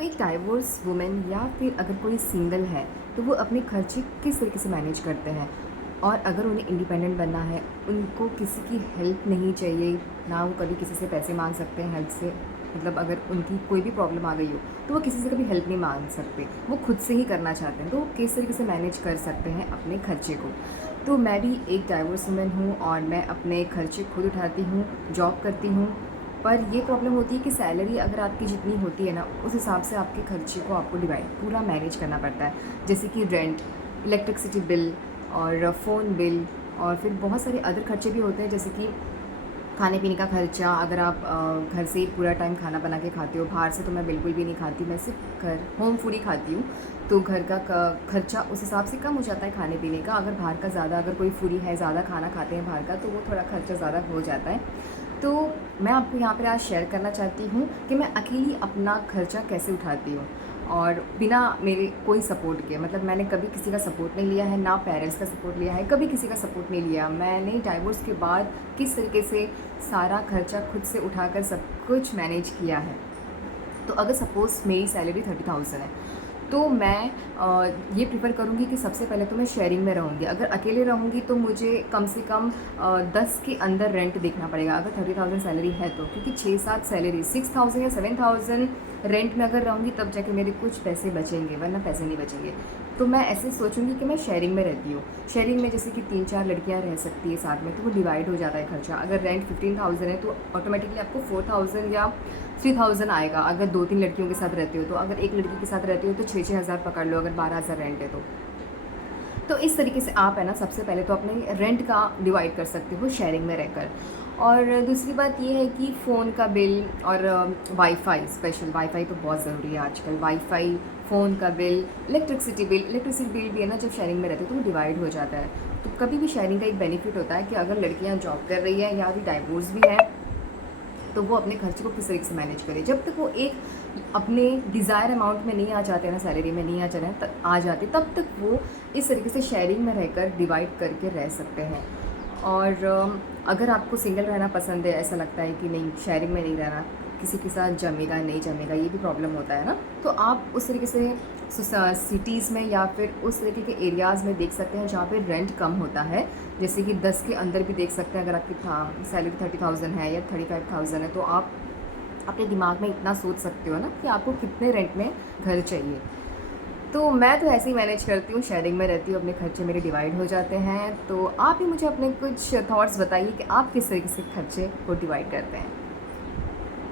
तो एक divorce women या फिर अगर कोई सिंगल है तो वो अपने खर्चे किस तरीके से मैनेज करते हैं, और अगर उन्हें इंडिपेंडेंट बनना है, उनको किसी की हेल्प नहीं चाहिए, ना वो कभी किसी से पैसे मांग सकते हैं हेल्प से। मतलब अगर उनकी कोई भी प्रॉब्लम आ गई हो तो वो किसी से कभी हेल्प नहीं मांग सकते, वो खुद से ही करना चाहते हैं, तो वो किस तरीके से मैनेज कर सकते हैं अपने खर्चे को। तो मैं भी एक डाइवोर्स वुमेन हूँ और मैं अपने खर्चे खुद उठाती हूँ, जॉब करती हूँ। पर ये प्रॉब्लम होती है कि सैलरी अगर आपकी जितनी होती है ना, उस हिसाब से आपके खर्चे को आपको डिवाइड पूरा मैनेज करना पड़ता है। जैसे कि रेंट, इलेक्ट्रिसिटी बिल और फ़ोन बिल, और फिर बहुत सारे अदर खर्चे भी होते हैं, जैसे कि खाने पीने का खर्चा। अगर आप घर से ही पूरा टाइम खाना बना के खाते हो, बाहर से तो मैं बिल्कुल भी नहीं खाती, मैं सिर्फ घर होम फूड ही खाती हूँ, तो घर का खर्चा उस हिसाब से कम हो जाता है खाने पीने का। अगर बाहर का ज़्यादा, अगर कोई फूडी है, ज़्यादा खाना खाते हैं बाहर का, तो वो थोड़ा खर्चा ज़्यादा हो जाता है। तो मैं आपको यहाँ पर आज शेयर करना चाहती हूँ कि मैं अकेली अपना खर्चा कैसे उठाती हूँ, और बिना मेरे कोई सपोर्ट के। मतलब मैंने कभी किसी का सपोर्ट नहीं लिया है, ना पेरेंट्स का सपोर्ट लिया है, कभी किसी का सपोर्ट नहीं लिया। मैंने डाइवोर्स के बाद किस तरीके से सारा खर्चा खुद से उठाकर सब कुछ मैनेज किया है। तो अगर सपोज़ मेरी सैलरी 30,000 है, तो मैं ये प्रेफ़र करूँगी कि सबसे पहले तो मैं शेयरिंग में रहूँगी। अगर अकेले रहूँगी तो मुझे कम से कम 10 के अंदर रेंट देखना पड़ेगा, अगर 30,000 सैलरी है तो। क्योंकि 6-7 सैलरी, 6,000 या 7,000 रेंट में अगर रहूँगी तब जाके मेरे कुछ पैसे बचेंगे, वरना पैसे नहीं बचेंगे। तो मैं ऐसे सोचूँगी कि मैं शेयरिंग में रहती हूँ। शेयरिंग में जैसे कि 3-4 लड़कियाँ रह सकती है साथ में, तो वो डिवाइड हो जाता है खर्चा। अगर रेंट 15,000 है तो ऑटोमेटिकली आपको 4,000 या 3,000 आएगा, अगर 2-3 लड़कियों के साथ रहते हो तो। अगर एक लड़की के साथ रहते हो तो 6-6 हज़ार पकड़ लो, अगर 12,000 रेंट है तो। तो इस तरीके से आप है ना, सबसे पहले तो अपने रेंट का डिवाइड कर सकते हो शेयरिंग में रहकर। और दूसरी बात ये है कि फ़ोन का बिल और वाईफ़ाई, स्पेशल वाईफ़ाई तो बहुत ज़रूरी है आजकल। वाईफ़ाई, फ़ोन का बिल, इलेक्ट्रिसिटी बिल भी है ना, जब शेयरिंग में रहते हो तो वो डिवाइड हो जाता है। तो कभी भी शेयरिंग का एक बेनिफिट होता है कि अगर लड़कियाँ जॉब कर रही है या अभी डाइवोर्स भी है, तो वो अपने खर्चे को किस तरीके से मैनेज करे। जब तक वो एक अपने डिज़ायर अमाउंट में नहीं आ जाते ना, सैलरी में नहीं आ जाते, तब तक वो इस तरीके से शेयरिंग में रहकर डिवाइड करके रह सकते हैं। और अगर आपको सिंगल रहना पसंद है, ऐसा लगता है कि नहीं शेयरिंग में नहीं रहना, किसी के साथ जमेगा नहीं जमेगा, ये भी प्रॉब्लम होता है ना, तो आप उस तरीके से सिटीज़ में या फिर उस तरीके के एरियाज़ में देख सकते हैं जहाँ पे रेंट कम होता है। जैसे कि 10 के अंदर भी देख सकते हैं। अगर आपकी सैलरी 30,000 है या 35,000 है, तो आप अपने दिमाग में इतना सोच सकते हो ना कि आपको कितने रेंट में घर चाहिए। तो मैं तो ऐसे ही मैनेज करती हूँ, शेयरिंग में रहती हूँ, अपने खर्चे मेरे डिवाइड हो जाते हैं। तो आप भी मुझे अपने कुछ थॉट्स बताइए कि आप किस तरीके से खर्चे को डिवाइड करते हैं।